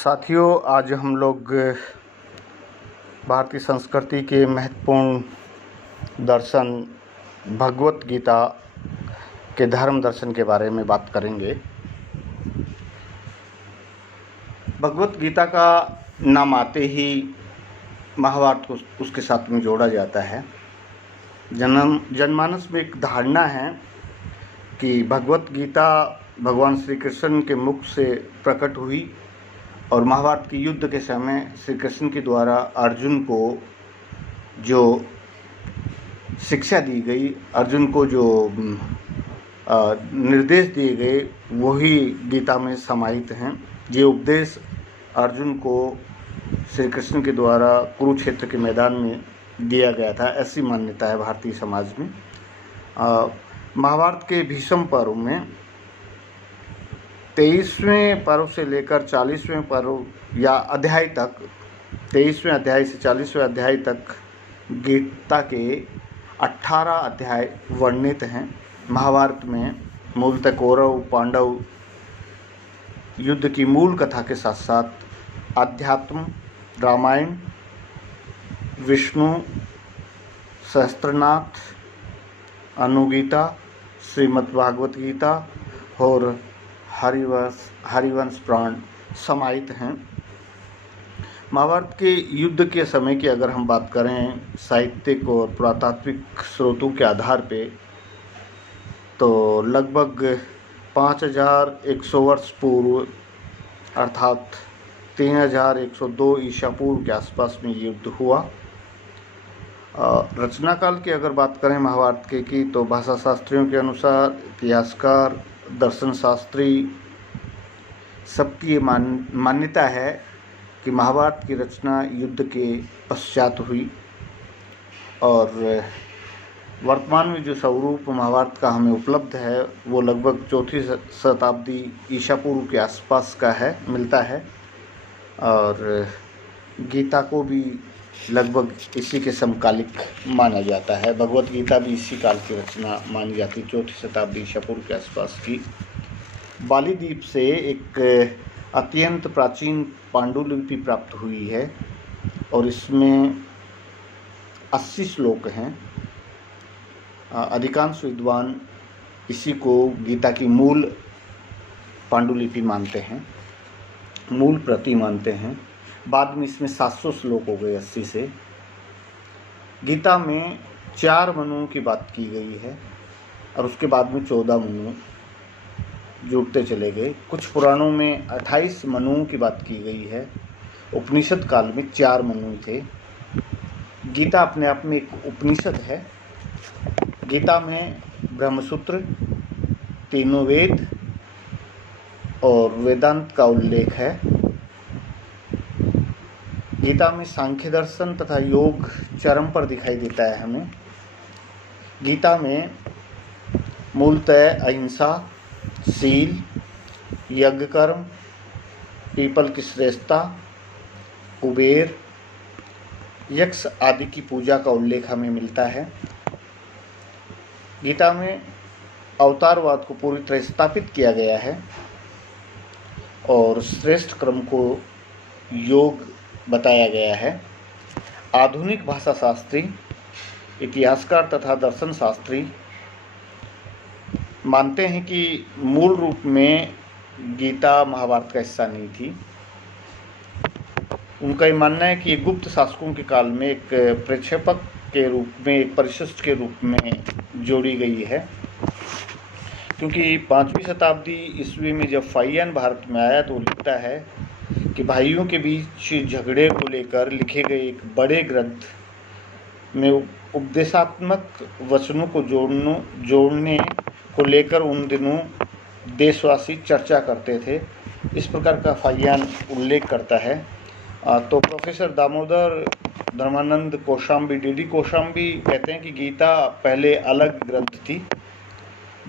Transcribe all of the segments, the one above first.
साथियों, आज हम लोग भारतीय संस्कृति के महत्वपूर्ण दर्शन भगवत गीता के धर्म दर्शन के बारे में बात करेंगे। भगवत गीता का नाम आते ही महाभारत को उसके साथ में जोड़ा जाता है। जनमानस में एक धारणा है कि भगवत गीता भगवान श्री कृष्ण के मुख से प्रकट हुई और महाभारत के युद्ध के समय श्री कृष्ण के द्वारा अर्जुन को जो शिक्षा दी गई, अर्जुन को जो निर्देश दिए गए, वही गीता में समाहित हैं। ये उपदेश अर्जुन को श्री कृष्ण के द्वारा कुरुक्षेत्र के मैदान में दिया गया था, ऐसी मान्यता है भारतीय समाज में। महाभारत के भीष्म पर्व में 23वें पर्व से लेकर 40वें पर्व या अध्याय तक, 23वें अध्याय से 40वें अध्याय तक गीता के 18 अध्याय वर्णित हैं। महाभारत में मूलतः कौरव पांडव युद्ध की मूल कथा के साथ साथ अध्यात्म, रामायण, विष्णु सहस्त्रनाथ, अनुगीता, श्रीमद्भागवत गीता और हरिवंश पुराण समाहित हैं। महाभारत के युद्ध के समय की अगर हम बात करें साहित्यिक और पुरातात्विक स्रोतों के आधार पे, तो लगभग 5100 वर्ष पूर्व अर्थात 3102 ईसा पूर्व के आसपास में युद्ध हुआ। रचना काल की अगर बात करें महाभारत की, तो भाषा शास्त्रियों के अनुसार, इतिहासकार, दर्शन शास्त्री सबकी मान्यता है कि महाभारत की रचना युद्ध के पश्चात हुई और वर्तमान में जो स्वरूप महाभारत का हमें उपलब्ध है वो लगभग 4वीं शताब्दी ईसा पूर्व के आसपास का है, मिलता है। और गीता को भी लगभग इसी के समकालिक माना जाता है। भगवत गीता भी इसी काल की रचना मानी जाती, 4वीं शताब्दी ईसा पूर्व के आसपास की। बाली द्वीप से एक अत्यंत प्राचीन पांडुलिपि प्राप्त हुई है और इसमें 80 श्लोक हैं। अधिकांश विद्वान इसी को गीता की मूल पांडुलिपि मानते हैं, मूल प्रति मानते हैं। बाद में इसमें 700 श्लोक हो गए 80 से। गीता में 4 मनुओं की बात की गई है और उसके बाद में 14 मनु जुड़ते चले गए। कुछ पुराणों में 28 मनुओं की बात की गई है। उपनिषद काल में 4 मनु थे। गीता अपने आप में एक उपनिषद है। गीता में ब्रह्मसूत्र, तीनों वेद और वेदांत का उल्लेख है। गीता में सांख्य दर्शन तथा योग चरम पर दिखाई देता है हमें। गीता में मूलतः अहिंसा, शील, यज्ञ कर्म, पीपल की श्रेष्ठता, कुबेर, यक्ष आदि की पूजा का उल्लेख हमें मिलता है। गीता में अवतारवाद को पूरी तरह स्थापित किया गया है और श्रेष्ठ क्रम को योग बताया गया है। आधुनिक भाषा शास्त्री, इतिहासकार तथा दर्शन शास्त्री मानते हैं कि मूल रूप में गीता महाभारत का हिस्सा नहीं थी। उनका ये मानना है कि गुप्त शासकों के काल में एक प्रक्षेपक के रूप में, एक परिशिष्ट के रूप में जोड़ी गई है, क्योंकि 5वीं शताब्दी ईस्वी में जब फाहियान भारत में आया तो लिखता है कि भाइयों के बीच झगड़े को लेकर लिखे गए एक बड़े ग्रंथ में उपदेशात्मक वचनों को जोड़ने को लेकर उन दिनों देशवासी चर्चा करते थे। इस प्रकार का फाहियान उल्लेख करता है। तो प्रोफेसर दामोदर धर्मानंद कौशाम्बी, डी कौशाम्बी कहते हैं कि गीता पहले अलग ग्रंथ थी।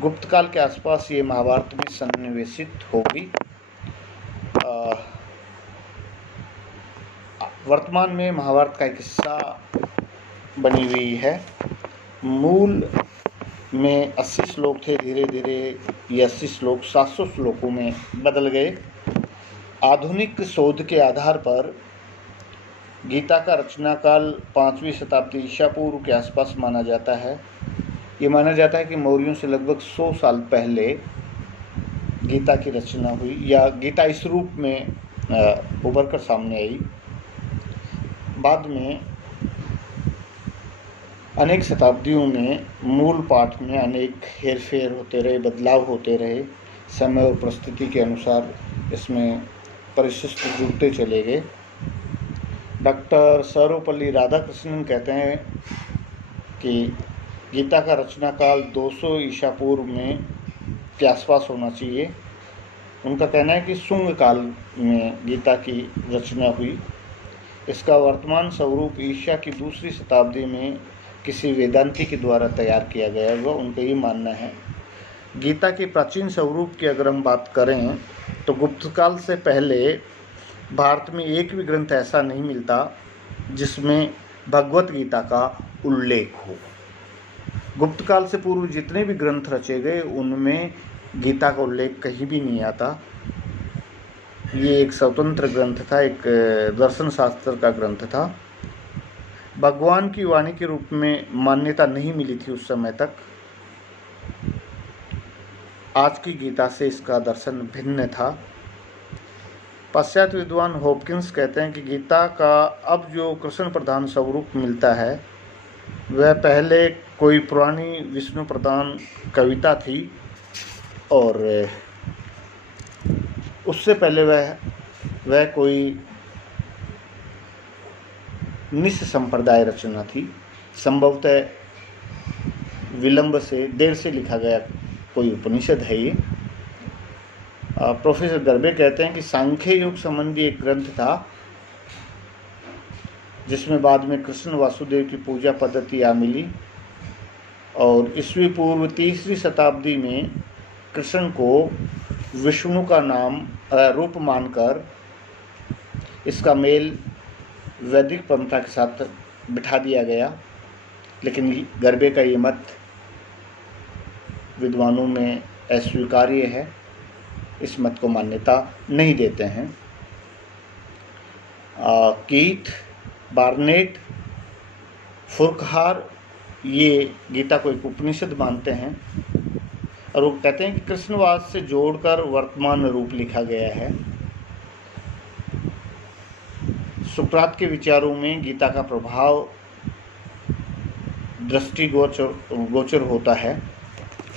गुप्त काल के आसपास ये महाभारत में सन्निवेशित होगी। वर्तमान में महाभारत का एक हिस्सा बनी हुई है। मूल में 80 श्लोक थे, धीरे धीरे ये 80 श्लोक 700 श्लोकों में बदल गए आधुनिक शोध के आधार पर गीता का रचना काल 5वीं शताब्दी ईसा पूर्व के आसपास माना जाता है। ये माना जाता है कि मौर्यों से लगभग 100 साल पहले गीता की रचना हुई या गीता इस रूप में उभर कर सामने आई। बाद में अनेक शताब्दियों में मूल पाठ में अनेक हेरफेर होते रहे, बदलाव होते रहे। समय और परिस्थिति के अनुसार इसमें परिशिष्ट जुड़ते चले गए। डॉक्टर सर्वपल्ली राधाकृष्णन कहते हैं कि गीता का रचना काल 200 ईसा पूर्व में के आसपास होना चाहिए। उनका कहना है कि शुंग काल में गीता की रचना हुई। इसका वर्तमान स्वरूप ईसा की 2री शताब्दी में किसी वेदांती के द्वारा तैयार किया गया हुआ उनका ये मानना है। गीता के प्राचीन स्वरूप की अगर हम बात करें तो गुप्त काल से पहले भारत में एक भी ग्रंथ ऐसा नहीं मिलता जिसमें भगवत गीता का उल्लेख हो। गुप्त काल से पूर्व जितने भी ग्रंथ रचे गए उनमें गीता का उल्लेख कहीं भी नहीं आता। ये एक स्वतंत्र ग्रंथ था, एक दर्शन शास्त्र का ग्रंथ था। भगवान की वाणी के रूप में मान्यता नहीं मिली थी उस समय तक। आज की गीता से इसका दर्शन भिन्न था। पाश्चात्य विद्वान हॉपकिंस कहते हैं कि गीता का अब जो कृष्ण प्रधान स्वरूप मिलता है वह पहले कोई पुरानी विष्णु प्रधान कविता थी और उससे पहले वह कोई निश संप्रदाय रचना थी। संभवतः विलंब से देर से लिखा गया कोई उपनिषद है ये। प्रोफेसर गर्बे कहते हैं कि सांख्य योग संबंधी एक ग्रंथ था जिसमें बाद में कृष्ण वासुदेव की पूजा पद्धति आ मिली और ईस्वी पूर्व 3री शताब्दी में कृष्ण को विष्णु का नाम रूप मानकर इसका मेल वैदिक परंपरा के साथ बिठा दिया गया। लेकिन गर्बे का ये मत विद्वानों में अस्वीकार्य है, इस मत को मान्यता नहीं देते हैं। कीथ, बार्नेट, फुरकहार ये गीता को एक उपनिषद मानते हैं और वो कहते हैं कि कृष्णवाद से जोड़कर वर्तमान रूप लिखा गया है। सुकरात के विचारों में गीता का प्रभाव दृष्टिगोचर होता है,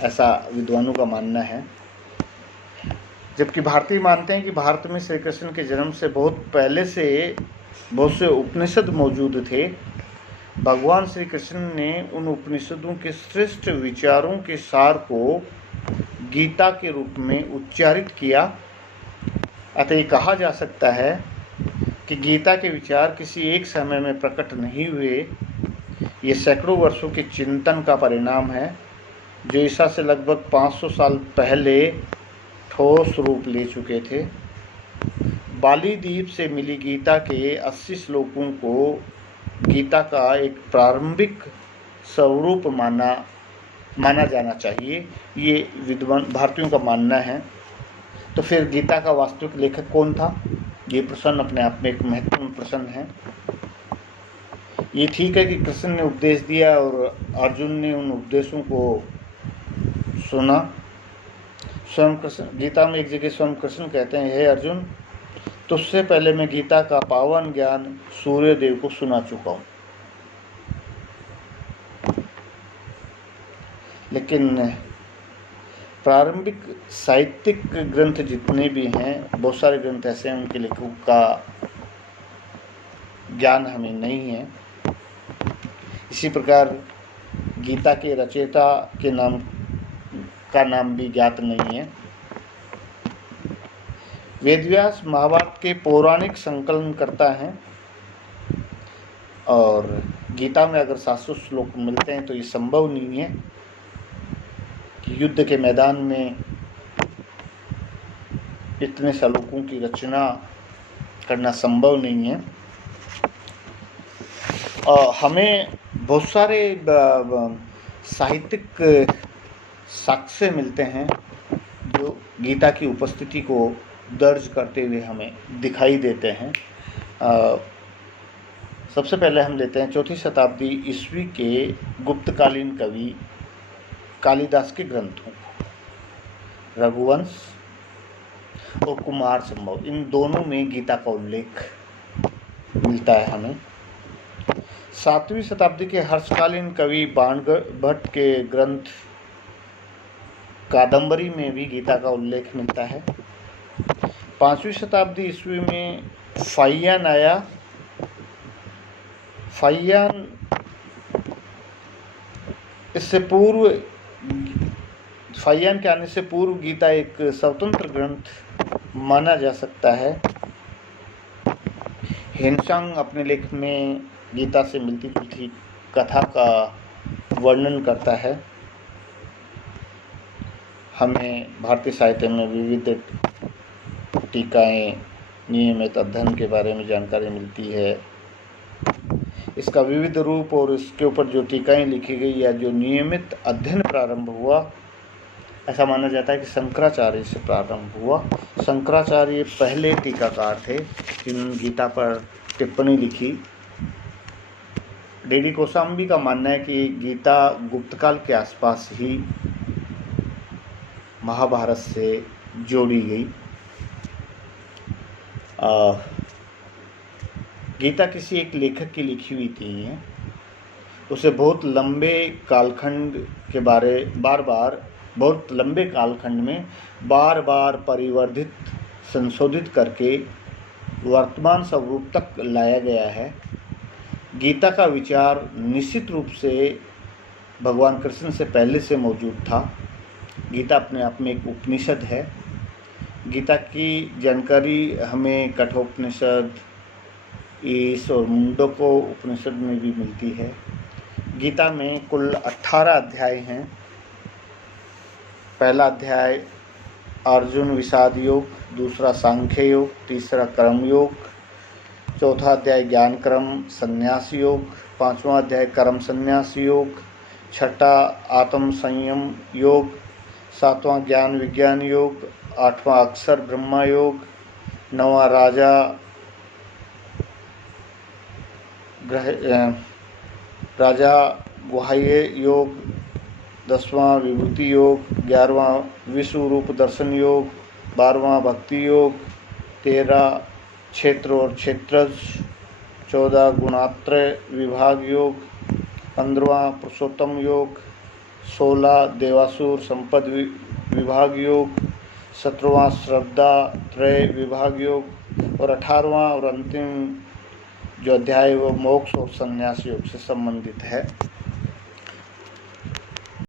ऐसा विद्वानों का मानना है। जबकि भारतीय मानते हैं कि भारत में श्री कृष्ण के जन्म से बहुत पहले से बहुत से उपनिषद मौजूद थे। भगवान श्री कृष्ण ने उन उपनिषदों के श्रेष्ठ विचारों के सार को गीता के रूप में उच्चारित किया। अतः ये कहा जा सकता है कि गीता के विचार किसी एक समय में प्रकट नहीं हुए, ये सैकड़ों वर्षों के चिंतन का परिणाम है जो ईसा से लगभग 500 साल पहले ठोस रूप ले चुके थे। बाली द्वीप से मिली गीता के 80 श्लोकों को गीता का एक प्रारंभिक स्वरूप माना जाना चाहिए, ये विद्वान भारतीयों का मानना है। तो फिर गीता का वास्तविक लेखक कौन था? ये प्रश्न अपने आप में एक महत्वपूर्ण प्रश्न है। ये ठीक है कि कृष्ण ने उपदेश दिया और अर्जुन ने उन उपदेशों को सुना। स्वयं कृष्ण गीता में एक जगह स्वयं कृष्ण कहते हैं, हे अर्जुन, तुझसे पहले मैं गीता का पावन ज्ञान सूर्य देव को सुना चुका हूँ। लेकिन प्रारंभिक साहित्यिक ग्रंथ जितने भी हैं, बहुत सारे ग्रंथ ऐसे हैं उनके लेखकों का ज्ञान हमें नहीं है। इसी प्रकार गीता के रचयिता के नाम भी ज्ञात नहीं है। वेदव्यास महाभारत के पौराणिक संकलन करता है और गीता में अगर 700 श्लोक मिलते हैं तो ये संभव नहीं है कि युद्ध के मैदान में इतने श्लोकों की रचना करना संभव नहीं है। हमें बहुत सारे साहित्यिक साक्ष्य मिलते हैं जो गीता की उपस्थिति को दर्ज करते हुए हमें दिखाई देते हैं। सबसे पहले हम लेते हैं 4वीं शताब्दी ईस्वी के गुप्तकालीन कवि कालिदास के ग्रंथों, रघुवंश और कुमार संभव, इन दोनों में गीता का उल्लेख मिलता है हमें। 7वीं शताब्दी के हर्षकालीन कवि बाणगढ़ भट्ट के ग्रंथ कादंबरी में भी गीता का उल्लेख मिलता है। 5वीं शताब्दी ईस्वी में फाहियान आया। फाहियान के आने से पूर्व गीता एक स्वतंत्र ग्रंथ माना जा सकता है। हेनसांग अपने लेख में गीता से मिलती जुलती कथा का वर्णन करता है। हमें भारतीय साहित्य में विविध टीकाएं, नियमित अध्ययन के बारे में जानकारी मिलती है। इसका विविध रूप और इसके ऊपर जो टीकाएं लिखी गई या जो नियमित अध्ययन प्रारंभ हुआ, ऐसा माना जाता है कि शंकराचार्य से प्रारंभ हुआ। शंकराचार्य पहले टीकाकार थे जिन्होंने गीता पर टिप्पणी लिखी। डी.डी. कोशाम्बी का मानना है कि गीता गुप्तकाल के आसपास ही महाभारत से जोड़ी गई। गीता किसी एक लेखक की लिखी हुई थी है। उसे बहुत लंबे कालखंड में बार बार परिवर्धित, संशोधित करके वर्तमान स्वरूप तक लाया गया है। गीता का विचार निश्चित रूप से भगवान कृष्ण से पहले से मौजूद था। गीता अपने आप में एक उपनिषद है। गीता की जानकारी हमें कठोपनिषद, ईश और मुंडको उपनिषद में भी मिलती है। गीता में कुल 18 अध्याय हैं। पहला अध्याय अर्जुन विषाद योग, दूसरा सांख्य योग, तीसरा कर्म योग, चौथा अध्याय ज्ञान कर्म संन्यास योग, 5वां अध्याय कर्म संन्यास योग, छठा आत्म संयम योग, 7वां ज्ञान विज्ञान योग, 8वां अक्षर ब्रह्मा योग, 9वां राजा गुह्य योग, 10वां विभूति योग, 11वां विश्व रूप दर्शन योग, 12वां भक्ति योग, 13 क्षेत्र और क्षेत्रज, 14 गुणात्रय विभाग योग, 15वां पुरुषोत्तम योग, 16 देवासुर संपद विभाग योग, 17वां श्रद्धा त्रय विभाग योग और 18वां और अंतिम जो अध्याय वो मोक्ष और संन्यास योग से संबंधित है।